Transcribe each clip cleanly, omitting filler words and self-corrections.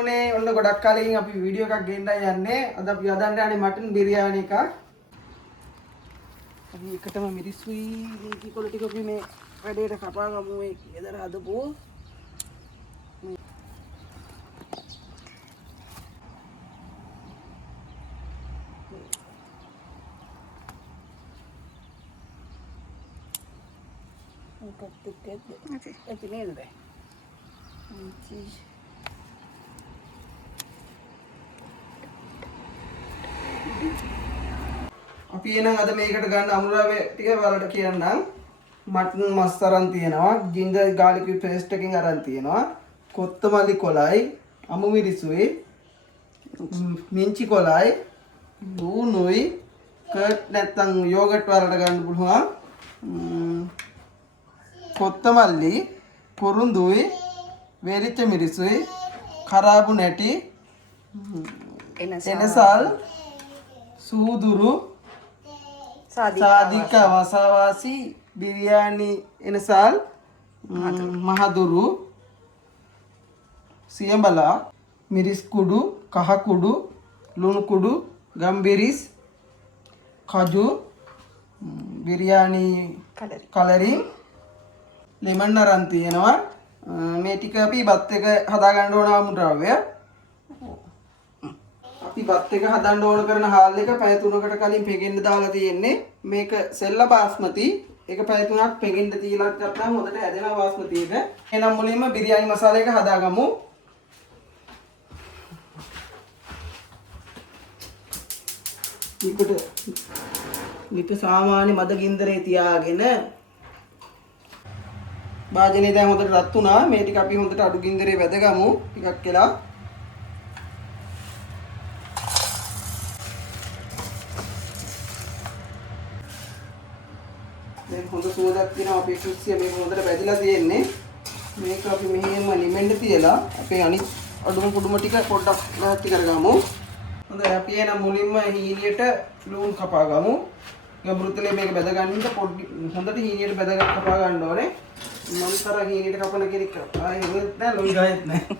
තෙරුවනේ ඔන්න ගොඩක් කාලෙකින් අපි වීඩියෝ එකක් ගෙන්නයි යන්නේ. අද අපි හදන්න යන්නේ මටන් බිරියානි එකක්. අපි එකටම මිරිස්සුයි මේකි කොළ ටික අපි මේ වැඩේට කපා ගමු මේ ගෙදර හදපු. Nanti ni ada. Nanti. අපි එනං අද මේකට ගන්න අමුරාවේ ටික වලට කියන්නම්. මටන් මස් අරන් තියෙනවා, ජින්ජර් ගාලික් පේස්ට් එකකින් අරන් තියෙනවා, කොත්තමල්ලි කොළයි, අමු මිරිසුයි, මිංචි කොළයි, ලුණුයි, කර්ඩ් නැත්නම් යෝගට් වලට ගන්න පුළුවන්. කොත්තමල්ලි, කුරුඳුයි, වේලිච්ච මිරිසුයි, කරාබු නැටි, එනසල්, සූදුරු, සාදිකා වසවාසි, බිරියානි එනසල්, මහදුරු, සියඹලා, මිරිස් කුඩු, කහ කුඩු, ලුණු කුඩු, ගම්බිරිස්, කජු, බිරියානි කලරින්, ලෙමන් අරන් තියෙනවා. මේ ටික අපි බත් එක හදා ගන්න ඕන ආමුද්‍රව්‍ය. අපි බත් එක හදන්න ඕන කරන හාල් එක පැය 3කට කලින් පෙගෙන්න දාලා තියෙන්නේ. මේක සෙල්ලා බාස්මති. ඒක පැය 3ක් පෙගෙන්න තියලා ගත්තාම හොඳට හැදෙනවා බාස්මති එක. එහෙනම් මුලින්ම බිරියානි මසාලා එක හදාගමු. ඊට සාමාන්‍ය මද ගින්දරේ තියාගෙන භාජනය දැන් හොඳට රත් වුණා. මේ ටික අපි හොඳට අඩු ගින්දරේ වැදගමු ටිකක් කියලා. දැන් හොඳ සුවඳක් තියෙනවා. අපේ කුස්සිය මේක හොඳට වැදිලා තියෙන්නේ. මේක අපි මෙහෙම නිමෙන්න තියලා අපේ අනිත් අඩුම කුඩුම ටික පොඩ්ඩක් නැති කරගමු. හොඳයි අපි එන මුලින්ම හීනියට ලුණු කපා ගමු. ගබෘතලේ මේක බෙද ගන්න පොඩ්ඩි හොඳට හීනියට බෙද කපා ගන්න ඕනේ. මන්තර හීනියට කපන කෙනෙක් ආයේ වෙත් නැහැ ලොයි ගායෙත් නැහැ.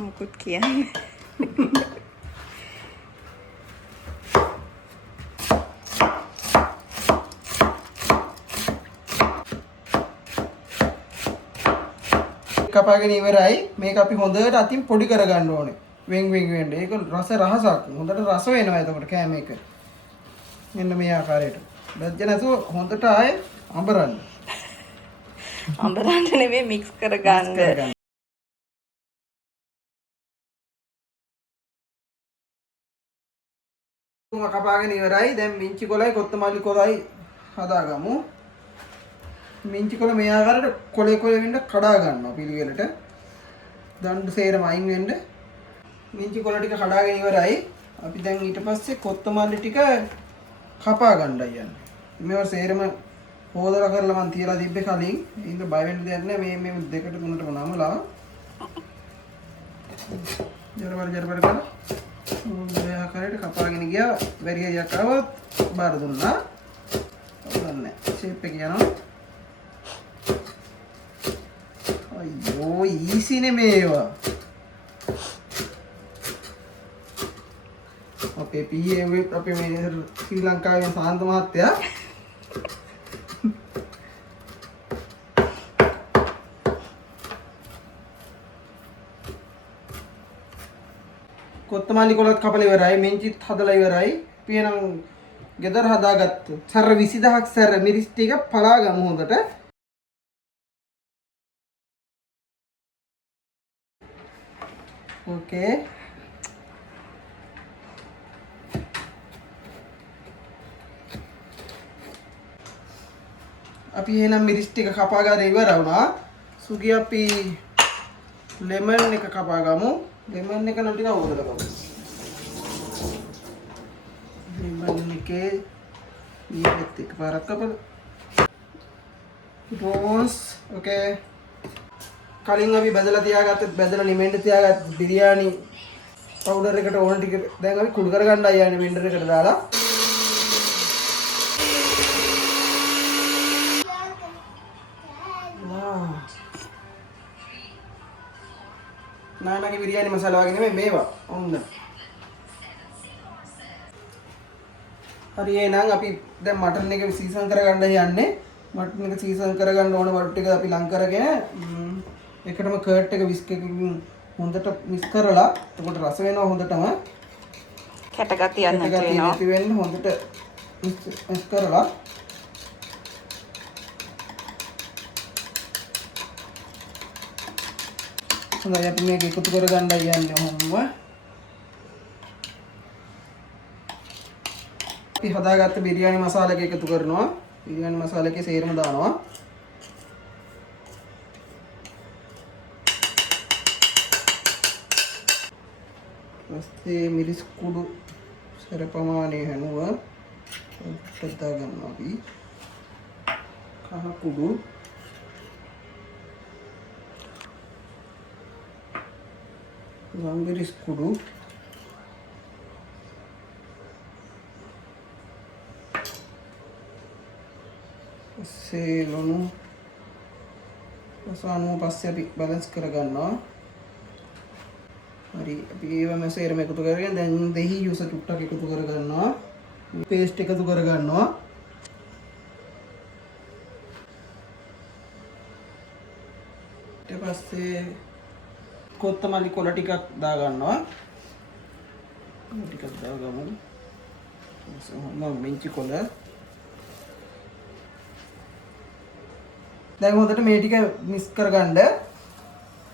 මොකුත් කියන්නේ. කපාගෙන ඉවරයි. මේක අපි හොඳට අතින් පොඩි කරගන්න ඕනේ. වෙන් වෙන්න. ඒක රසක්. හොඳට රස වෙනවා එතකොට කෑම එක. මෙන්න මේ ආකාරයට. දැජ්ජ නැතුව හොඳට ආයේ අඹරන්න. අඹරන්න නෙමෙයි මික්ස් කරගන්න. කපාගෙන ඉවරයි. දැන් මිංචි කොළයි කොත්තමල්ලි කොළයි හදාගමු. මිංචි කොළ මේ ආකාරයට කොලේ වෙන්න කඩා ගන්නවා පිළිවෙලට. දණ්ඩු සේරම අයින් වෙන්න. මිංචි කොළ ටික කඩාගෙන ඉවරයි. අපි දැන් ඊට පස්සේ කොත්තමල්ලි ටික කපා ගන්නයි යන්නේ. මේවා සේරම හොදලා කරලා මන් තියලා තිබ්බේ කලින්. ඉතින් බය වෙන්න දෙයක් නැහැ. මේ දෙකට තුනටම නමලා. ජරබර කරලා මේ ආකාරයට කපාගෙන ගියා. බැරි හරියක් ආවොත් බාර දුන්නා. ඔන්න ෂේප් එක යනවා. අයියෝ ඊසිනේ මේවා. අපේ පීයේ අපේ මේ ශ්‍රී ලංකාවේ සාන්ත මහත්තයා කොත්තමල්ලි කොළත් කපලා ඉවරයි. මිංචිත් හදලා ඉවරයි. අපි එනම් ගෙදර හදාගත්තු සැර 20000ක් සැර මිරිස් ටික පලා ගමු හොඳට. ඕකේ. අපි එහෙනම් මිරිස් ටික කපා ගන්න ඉවර වුණා. සුගි අපි ලෙමන් එක කපා ගමු. ලෙමන් එක නම් ටික ඕනද ගමු. ලෙමන් එකේ ඊපෙත් එක පාරක් කපලා. රෝස් ඕකේ. කලින් අපි බෙදලා තියාගත්තත් බෙදලා නිමෙන්න තියාගත්ත බිරියානි පවුඩර් එකට ඕන ටික දැන් අපි කුඩු කරගන්නයි යන්නේ බෙන්ඩර් එකට දාලා. නානගේ බිරියානි මසාලා වගේ නෙමෙයි මේවා. ඔන්න. හරි එහෙනම් අපි දැන් මටන් එක සීසන් කරගන්න යන්නේ. මටන් එක සීසන් කරගන්න ඕන වලු ටික අපි ලං කරගෙන එකටම කර්ඩ් එක විස්ක් එකකින් හොඳට මික්ස් කරලා එතකොට රස වෙනවා හොඳටම. කැටගතියක් නැති වෙන්න හොඳට මික්ස් කරලා හොඳයි අපි මේක එකතු කරගන්න යන්නේ ඔහොමම. අපි හදාගත්ත බිරියානි මසාලා එක එකතු කරනවා. බිරියානි මසාලා එකේ සේරම දානවා. ඊපස්සේ මිරිස් කුඩු සර ප්‍රමාණය හැනුව උත්පත්තා ගන්නවා අපි. කහ කුඩු මිරිස් කුඩු ලුණු රසායනෝ පස්සේ අපි බැලන්ස් කරගන්නවා. හරි අපි ඒවම සේරම එකතු කරගෙන දැන් දෙහි යුස ටුට්ටක් එකතු කරගන්නවා. පේස්ට් එකතු කරගන්නවා. ඊට පස්සේ කොත්තමල්ලි කොළ ටිකක් දාගන්නවා. ටිකක් දාගමු. මිංචි කොළ. දැන් හොඳට මේ ටික මික්ස් කරගන්න.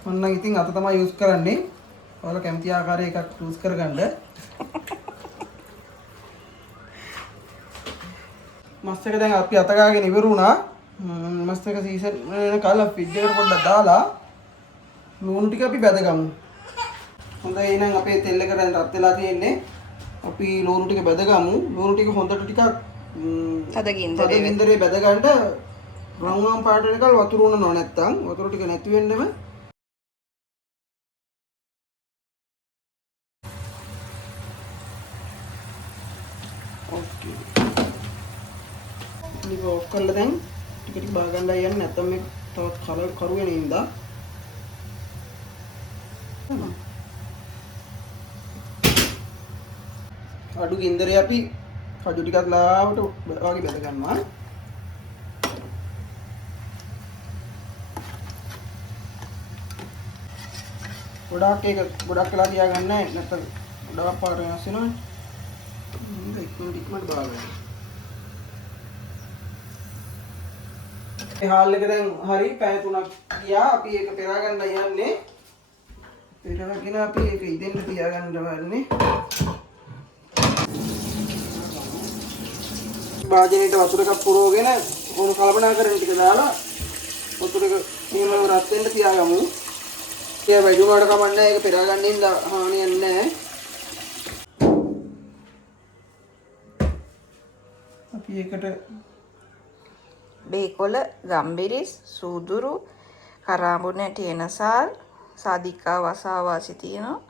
මම නම් ඉතින් අත තමයි යූස් කරන්නේ. ඔයාලා කැමති ආකාරයක එකක් යූස් කරගන්න. මස් එක දැන් අපි අත ගාගෙන ඉවරුණා. මස් එක සීසන් වෙන කාලා ෆ්‍රිජ් එකට පොඩ්ඩක් දාලා ලුණු ටික අපි බැදගමු. හොඳයි එහෙනම් අපේ තෙල් එක දැන් රත් වෙලා තියෙන්නේ. අපි ලුණු ටික බැදගමු. ලුණු ටික හොඳට ටිකක් තද ගින්දරේ බැද ගන්න. රවුම් පාට එකල් වතුර උනනව නැත්තම් වතුර ටික නැති වෙන්නෙම ඕකේ. මේක ඔෆ් කරලා දැන් ටික ටික බා ගන්නයි යන්නේ නැත්තම් මේ තවත් කරු වෙන ඉඳා අඩු ගින්දරේ අපි කඩු ටිකක් ලාවට වගේ බැද ගන්නවා. ගොඩක් වෙලා තියාගන්න නැත්නම් ගොඩක් පාට වෙනස් වෙනවා. ඉක්මනට බාගන්න. මේ හාල් එක දැන් හරි පැය 3ක් ගියා. අපි ඒක පෙරා ගන්න යන්නේ. පෙරාගෙන අපි ඒක ඉදෙන්න තියාගන්න ඕනේ. භාජනයේට වතුර එකක් පුරවගෙන ඕන කලබනා කරන ටික දාලා වතුර එක නියමව රත් වෙන්න තියාගමු. ඒ වයිදුනාට කමන්නේ ඒක පෙරා ගන්න ඉඳ හානියක් නැහැ. අපි ඒකට බේකොළ, ගම්බිරිස්, සූදුරු, කරාඹුන තියෙනසාල්, සාදිකා වසාවාසි තියෙනවා.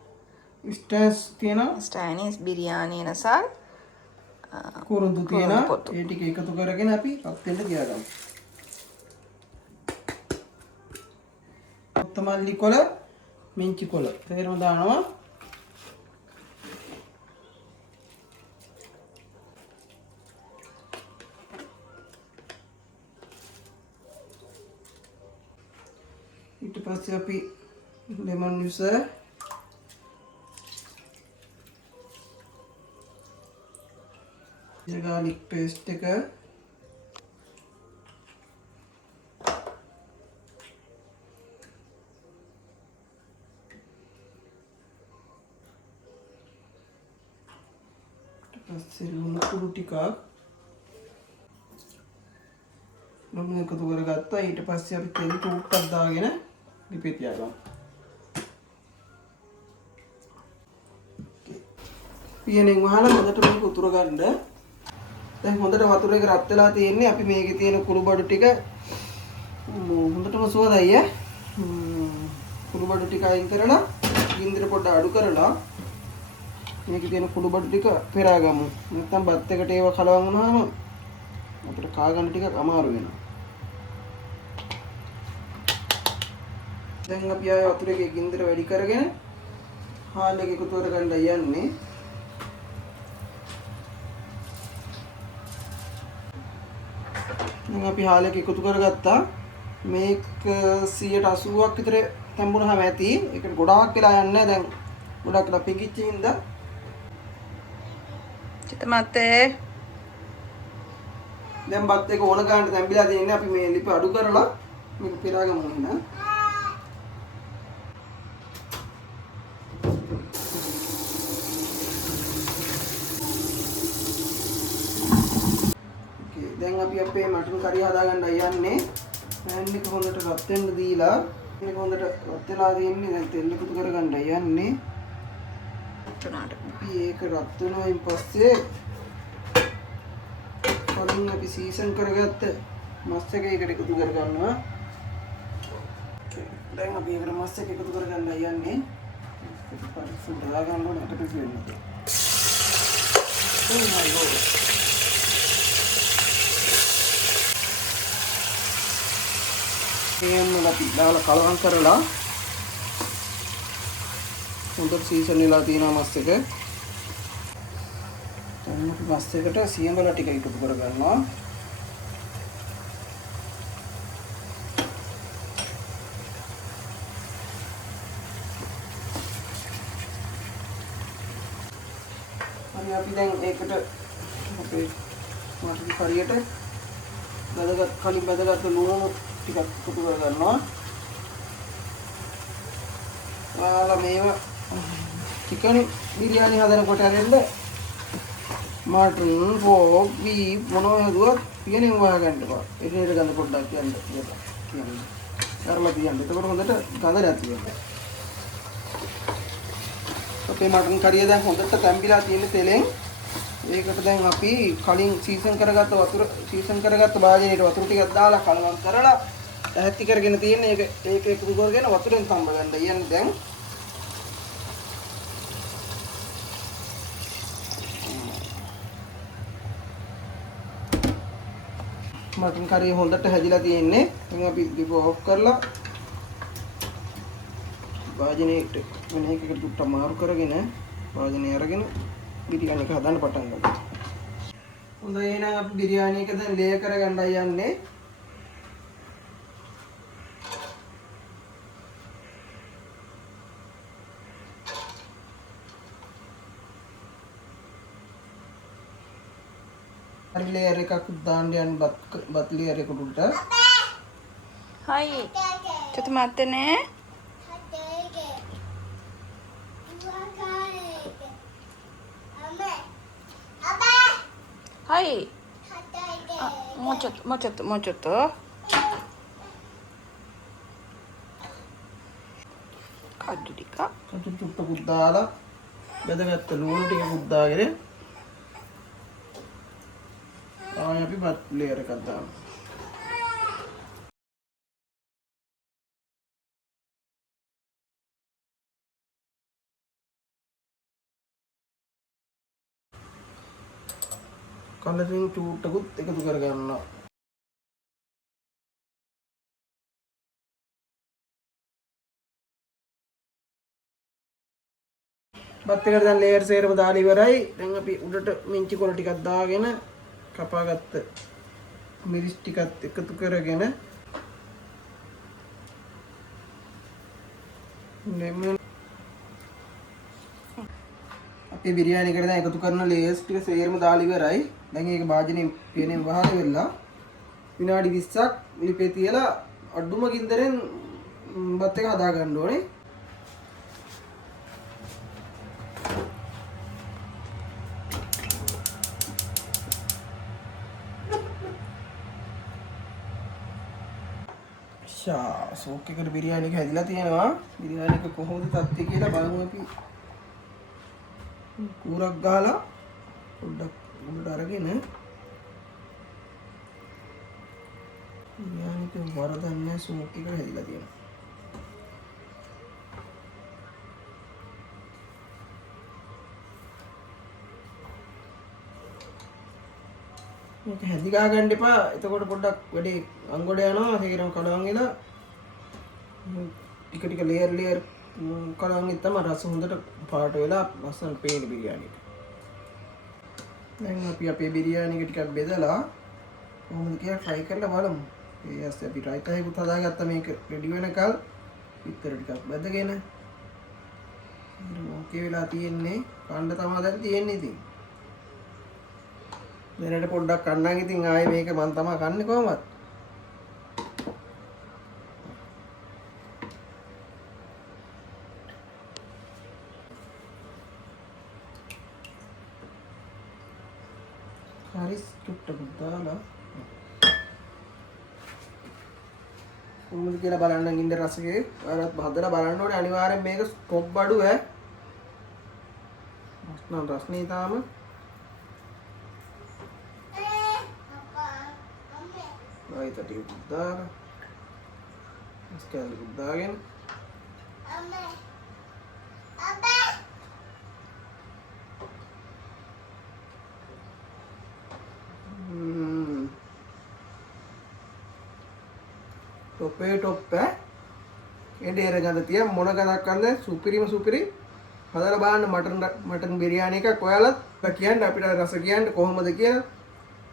ස්ටෑස් තියෙනවා. ස්ටෑනිස් බිරියානි එනසාල් කුරුඳු තියෙනවා. ඒ ටික එකතු කරගෙන අපි රත් වෙන්න තියාගමු. කොත්තමල්ලි කොළ, මිංචි කොළ තේරම දානවා. ඊට පස්සේ අපි ලෙමන් ජුස් garlic paste එක පස්සේ ලුණු කුඩු ටිකක් මම එකතු කරගත්තා. ඊට පස්සේ අපි තෙල් ටුක්ටක් දාගෙන ලිපේ තියාගමු. පියනෙන් වහලා හොඳට මේක උතුර ගන්න. දැන් හොඳට වතුර එක රත් වෙලා තියෙන්නේ. අපි මේකේ තියෙන කුඩු බඩු ටික හොඳටම සුවඳයි ඈ. කුඩු බඩු ටික අයින් කරලා ගින්දර පොඩ්ඩ අඩු කරලා මේකේ තියෙන කුඩු බඩු ටික පෙරාගමු. නැත්නම් බත් එකට ඒව කලවම් වුණාම අපිට කා ගන්න ටිකක් අමාරු වෙනවා. දැන් අපි ආය වතුර එකේ ගින්දර වැඩි කරගෙන හාල් එක එකතු කරගන්න යන්නේ. දැන් අපි හාල් එක එකතු කරගත්තා. මේක 180ක් විතර තැඹුණාම ඇති. ඒකට ගොඩාක් වෙලා යන්නේ නැහැ. දැන් ගොඩක් වෙලා පිගිච්ච හින්දා. චිතමත්තේ දැන් බත් එක ඕන ගන්නට තැඹිලා තියෙන්නේ. අපි මේ ලිප අඩු කරලා මේක පෙරාගමු ඉන්න. දැන් අපි අපේ මටන් කරි හදාගන්න යන්නේ. පෑන් එක හොඳට රත් වෙන්න දීලා මේක හොඳට රත් වෙලා තියෙන්නේ. දැන් තෙල් එකතු කරගන්න යන්නේ. තුනට අපි ඒක රත් වෙනයින් පස්සේ කලින් අපි සීසන් කරගත්ත මස් එක ඒකට එකතු කරගන්නවා. දැන් අපි ඒකට මස් එක එකතු කරගන්න යන්නේ. ඒක පරිස්සම් දාගන්න ඕනේ අපිට වෙන්න. Oh my god. එහෙනම් අපි දාලා කලවම් කරලා හොඳට සීසන් වෙලා තියෙනවා මස් එක. දැන් අපි මස් එකට සියඹලා ටික එකතු කරගන්නවා. හරි අපි දැන් ඒකට අපේ මටන් කරියට කලින් බදගත්ත ලුණු ටිකක් එකතු කරගන්නවා. ඔයාලා මේව චිකන් බිරියානි හදනකොට අරෙන්න මටන් පෝක් බීෆ් මොනවා හදුවත් ඉගෙනින් වහගන්න එපා. එතනට ගඳ පොඩ්ඩක් කියන්නේ. කරලා තියන්න. එතකොට හොඳට ගඳ නැති වෙනවා. අපේ මටන් කරිය දැන් හොඳට තැම්බිලා තියෙන තෙලෙන් ඒකට දැන් අපි කලින් සීසන් කරගත්ත භාජනයට වතුර ටිකක් දාලා කලවම් කරලා ඇහැත්ති කරගෙන තියෙන ඒක එකතු කරගෙන වතුරෙන් තම්බ ගන්න යන්නේ දැන්. මටන් කරිය හොඳට හැදිලා තියෙන්නේ. දැන් අපි ලිප ඔෆ් කරලා භාජනයට වෙන එකකට දුට්ට මාරු කරගෙන භාජනය අරගෙන බිරියානි එක හදන්න පටන් ගන්නවා. හොඳයි එහෙනම් අපි බිරියානි එක දැන් ලේ කරගන්න යන්නේ. හරි ලේයර් එකක් දාන්න යන්න බත් ලේයර් එකට උඩට. හයි චිතමත්තේ නේ හයි මොචොත් කඩු ටික චුට්ටකුත් දාලා බෙදගත්ත ලුණු ටිකකුත් දාගෙන ආයෙ අපි බත් ලේයර් එකක් දාමු. කලරින් චූට්ටකුත් එකතු කරගන්නවා. බත් එකට දැන් ලේයර් සේරම දාලා ඉවරයි. දැන් අපි උඩට මිංචි කොළ ටිකක් දාගෙන කපාගත්ත මිරිස් ටිකත් එකතු කරගෙන lemon අපේ බිරියානි එකට දැන් එකතු කරන ලේයර්ස් ටික සේරම දාලා ඉවරයි. දැන් ඒක භාජනයේ පියනේ වහල වෙලා විනාඩි 20ක් ලිපේ තියලා අඩුම ගින්දරෙන් බත් එක හදා ගන්න ඕනේ. සෝක් එකට බිරියානි එක හැදිලා තියෙනවා. බිරියානි එක කොහොමද තත්ත්වය කියලා බලමු අපි. කූරක් ගහලා පොඩ්ඩක් උඩට අරගෙන බිරියානි එක වරදන්නේ සෝක් එක හැදිලා තියෙනවා. මේක හැදි ගා ගන්න එපා. එතකොට පොඩ්ඩක් වැඩි අංගොඩ යනවා. ඒකේම කඩවන් වෙලා ටික ලේයර් කරන් ඉතම රස හොඳට පාට වෙලා ලස්සනට පේන බිරියානි එක. දැන් අපි අපේ බිරියානි එක ටිකක් බෙදලා කොහොමද කියලා try කරලා බලමු. ඒ ඇස්සේ අපි රයිතා එකකුත් හදාගත්තා මේක රෙඩි වෙනකල් පිටර ටිකක් බැදගෙන. ඕකේ වෙලා තියෙන්නේ කන්න තමයි දැන් තියෙන්නේ ඉතින්. දැනට පොඩ්ඩක් කන්නම් ඉතින් ආයේ මේක මම තමයි කන්නේ කොහොමද? හරි චුට්ටක් දාලා කොහොමද කියලා බලන්න ඉන්න රසකේ ඔයාලත් හදලා බලන්න ඕනේ අනිවාර්යෙන් මේක ස්ටොප් බඩු ඈ මස්නම් රස්නේ තාම ආයිත ටික දාලා ස්කෑල් දාගෙන टोपे टोप एंडेर गंद तिया मोन गंदක් අන්ද සුපිරිම සුපිරි හදලා බලන්න මටන් බිරියානි එකක් ඔයාලත් කියන්න අපිට රස කියන්න කොහොමද කියලා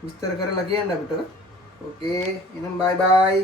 විස්තර කරලා කියන්න අපිට. ඕකේ එහෙනම් බයි බයි.